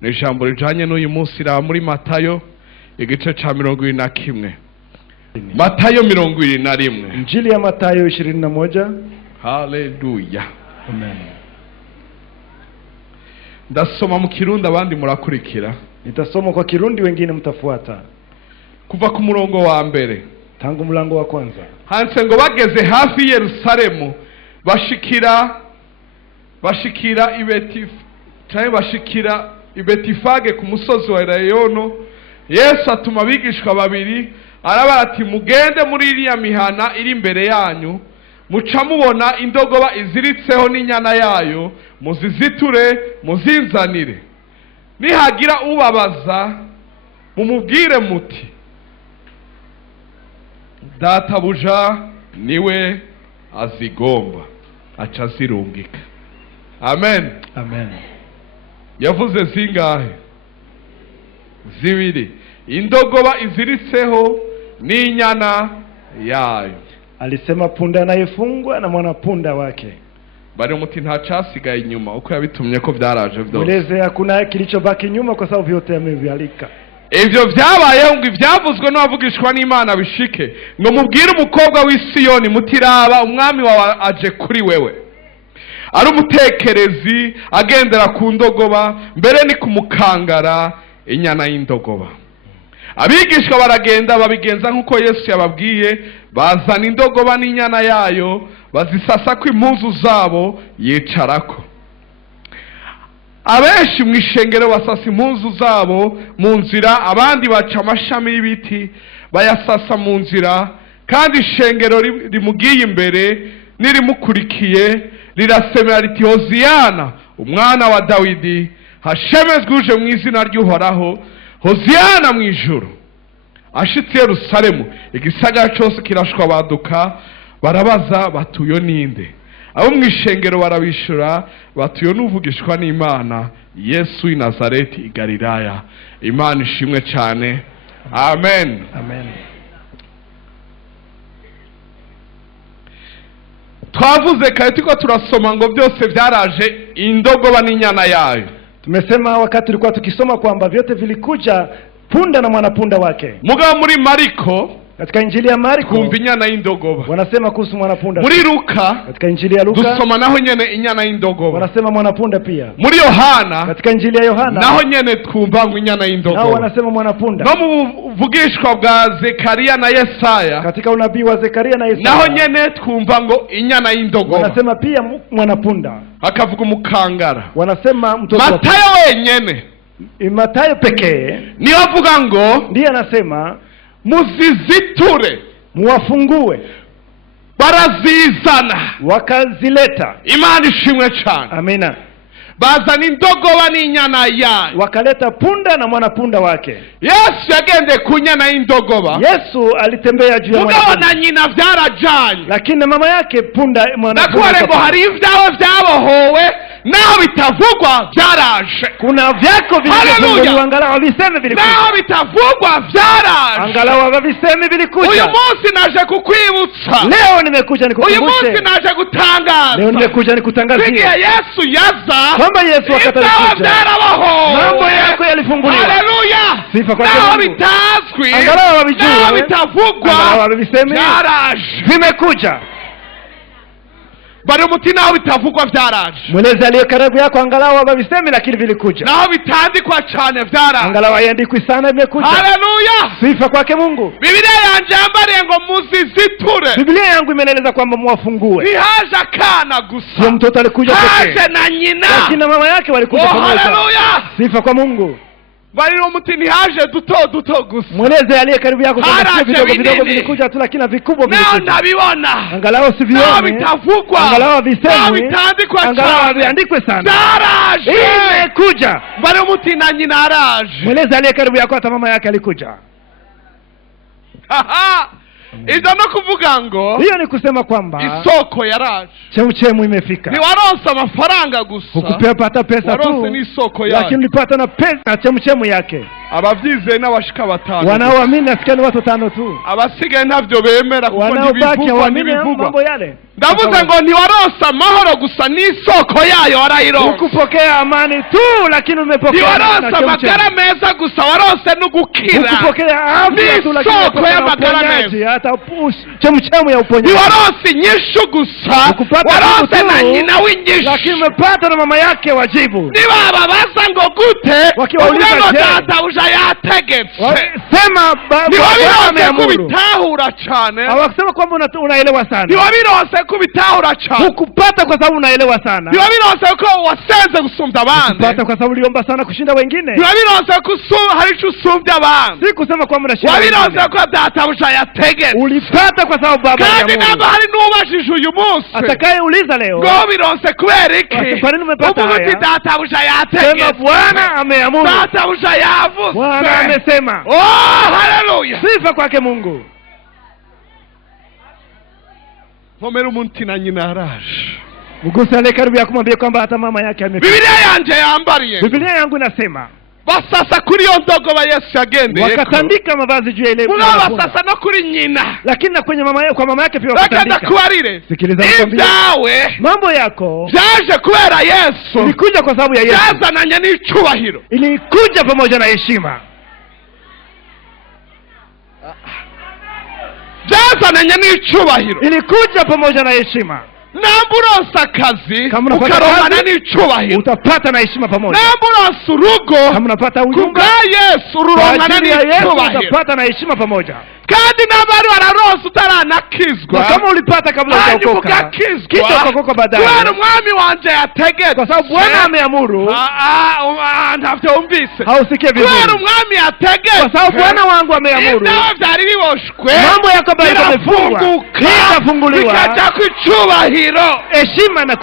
ni ijambo rijanye n'uyu munsi ra muri Matayo igice ca 21. Matayo 21. Injili ya Matayo 21. Haleluya. Amen. Ndasoma mu Kirundi abandi murakurikira. Nitasoma kwa Kirundi wengine mtafuata. Kuva ku murongo wa mbere. Tangu mlango wa kwanza. Hanse ngo bageze hafi Yerusalemu bashikira Ibetifage ku musozi wa Elayono. Yesu atuma abigishwa babiri arabara ati mugende muri iriya mihana iri imbere yanyu muca mubona indogoba iziritseho n'inyana yayo muziziture muzinzanire nihagira ubabaza mumubwire muti databuja niwe azigomba aca zirungika. Amen. Amen. Yavuze zingahe? Zibiri. Indogoba iziritseho n'inyana yayo. Alisema punda anayefungwa na mwana punda wake. Bari umuti nta casigaye inyuma uko yabitumye ko byaraje byose. Muleze hakuna kilichobaki nyuma kwa sababu vyote yamevialika. Ivyo vyabaye ngo ivyavuzwe n'abavugishwa n'Imana bishike ngo mubwire umukobwa w'Isiyoni mutiraba umwami wawe aje kuri wewe. Ari umutekerezi agendera ku ndogoba mbere ni kumukangara inyana y'indogoba. Abigishwa baragenda babigenza nkuko Yesu yababwiye bazana indogoba n'inyana yayo bazisasa ku impuzu zabo yicarako. Abenshi mu ishengero basasa impuzu zabo mu nzira abandi baca amashami y'ibiti bayasasa mu nzira kandi ishengero rimugiye imbere nirimukurikiye rirasemera riti Hoziyana umwana wa Dawidi hashemezwe uje mu izina ry'Uhoraho Hoziyana mu ijuru. Ashitse Yerusalemu igisagara cyose kirashwa baduka barabaza batuyo ninde. Abo mu ishengero barabishura batuyo n'uvugishwa n'Imana Yesu i Nazareti i Galilaya. Imana ishimwe cyane. Amen. Amen. Twavuze kandi ko turasoma ngo byose byaraje indogoba n'inyana yayo. Tumesema wakati tulikuwa tukisoma kwamba vyote vilikuja punda na mwanapunda wake. Mugabo muri Mariko katika Injili ya Marko kumva inyana y'indogoba. Wanasema kuhusu mwanapunda. Muri Luka katika Injili ya Luka dusoma naho nyene inyana y'indogoba. Wanasema mwanapunda pia. Muri Yohana katika Injili ya Yohana naho nyene twumva ngo inyana y'indogoba. Nao wanasema mwanapunda. No mu vugishwa bwa Zekaria na Yesaya katika unabii wa Zekaria na Yesaya naho nyene twumva ngo inyana y'indogoba. Wanasema pia mwanapunda. Akavuga umukangara. Wanasema mtoto Matayo wenyene. Matayo pekee niyo avuga ngo ndiye anasema muziziture muwafungue barazizana wakazileta. Imana ishimwe cyane. Amina. Bazana indogoba n'inyana yayo wakaleta punda na mwanapunda wake. Yesu yagende ku nyana y'indogoba. Yesu alitembea juu ya mwanapunda. Na nyina vyarajanye lakini mama yake punda mwanapunda. Nakuare ngo hari ivyawe vyabohowe naho bitavugwa vyaraje. Kuna vyako vilivyofunguliwa angalau viseme vilikuja. Naho bitavugwa vyaraje. Angalau viseme vilikuja. Uyu munsi naje kukwibutsa. Leo nimekuja nikukumbushe. Uyu munsi naje gutangaza. Leo nimekuja nikutangazia. Sikia Yesu yaza. Kwamba Yesu akatalikuja. Mambo yako yalifunguliwa. Haleluya. Sifa kwa Mungu. Naho bitazwi. Angalau wabijua. Naho bitavugwa. Angalau viseme vyaraje. Vimekuja. Bari umuti naho bitavugwa vyaraje. Mweleze aliye karibu yako angalau waviseme lakini vilikuja. Naho bitandikwa cyane vyaraje. Angalau yandikwa sana vimekuja. Haleluya. Sifa kwake Mungu. Biblia yanje yambariye ngo muziziture. Biblia yangu imeeleza kwamba muwafungue. Nihaje akana gusa. Sio mtoto alikuja pekee. Haje na nyina. Lakini mama yake walikuja pamoja. Haleluya. Sifa kwa Mungu. Bari umuti nihaje duto gusa. Mweleze aliye karibu yako kwamba sio vidogo vilikuja tu lakini vikubwa vilikuja. Na nabibona. Angalau sivione. Na bitavugwa. Angalau viseme. Na bitandikwa cyane. Angalau viandikwe sana. Daraje. Imekuja. Bari umuti na nyina araje. Mweleze aliye karibu yako hata mama yake alikuja. Aha. Izo no kuvuga ngo hiyo ni kusema kwamba isoko yaraje. Chemu imefika. Ni waronsa amafaranga gusa. Hukupata pesa tu. Waronse ni isoko yake. Lakini ulipata na pesa chemu yake. Abavyize n'abashika batanu. Wanaoamini asikani watu 5 tu. Abasigaye ntavyo bemera kuko ntibivugwa. Mambo yale. ndavuze ngo ntiwaronse amahoro gusa n'isoko yayo warayironse. Hukupokea amani tu, lakini umepokea ntiwaronse amagara meza gusa waronse n'ugukira. Hukupokea afya tu, lakini n'isoko y'amagara meza. hata chemchemu ya uponyaji. ntiwaronse inyishu gusa waronse na nyina w'inyishu. Lakini umepata na mama yake wajibu. nibababaza ngo gute Wakiwauliza ubwo je, databuja yategetse. sema ntiwabironse kubitahura cane. hawakisema kwamba unaelewa sana. ntiwabironse kubitahura cane. Hukupata kwa sababu unaelewa sana. ntiwabironse ko wasenze gusumvya abandi. Hukupata kwa sababu uliomba sana kushinda wengine. ntiwabironse ko hari ico usumvya abandi. Si kusema kwamba unashinda wabironse wengine. ko databuja yategetse. Ulipata kwa sababu baba kandi aliamuru. namba hari n'ubajije uyu munsi Atakayeuliza leo, ngo bironse kubera iki kwa nini umepata uvuga uti haya? databuja Sema yategetse. Bwana ameamuru. databuja yavuze. Bwana amesema. Oh, haleluya. Sifa kwake Mungu. Homera umuntu na nyina araje. Mgusa ale karibu ya kumwambia kwamba hata mama yake amefika. Biblia yanje yambariye. Biblia yangu inasema basasa kuri yo ndogoba Yesu yagendeye. wakatandika mavazi juu ya ile mugabo basasa no kuri nyina. Lakini na kwenye mama yake, kwa mama yake pia Bakanda wakatandika. kubarire. Sikiliza nikwambie. Ibyawe Mambo yako byaje kubera Yesu. ilikuja kwa sababu ya Yesu. Byazananye n'icubahiro. Ilikuja pamoja na heshima. Byazananye n'icubahiro. Ilikuja pamoja na heshima. Namburonse akazi ukarongana n'icubahiro. Utapata na heshima pamoja. Namburonse urugo Kama unapata ujumbe kubwa Yesu ururongana n'icubahiro. utapata na heshima pamoja. kandi n'abari wararonse utaranakizwa. Na kama ulipata kabla hujaokoka, kisha ukaokoka baadaye. kubera umwami wanje yategetse. Kwa sababu Bwana ameamuru. ntavyo wumvise. Hausikie vizuri. kubera umwami yategetse. Kwa sababu Bwana wangu ameamuru. ibyawe vyari biboshwe. Mambo yako bado yamefungwa. Itafunguliwa. bikaja kw'icubahiro. Heshima na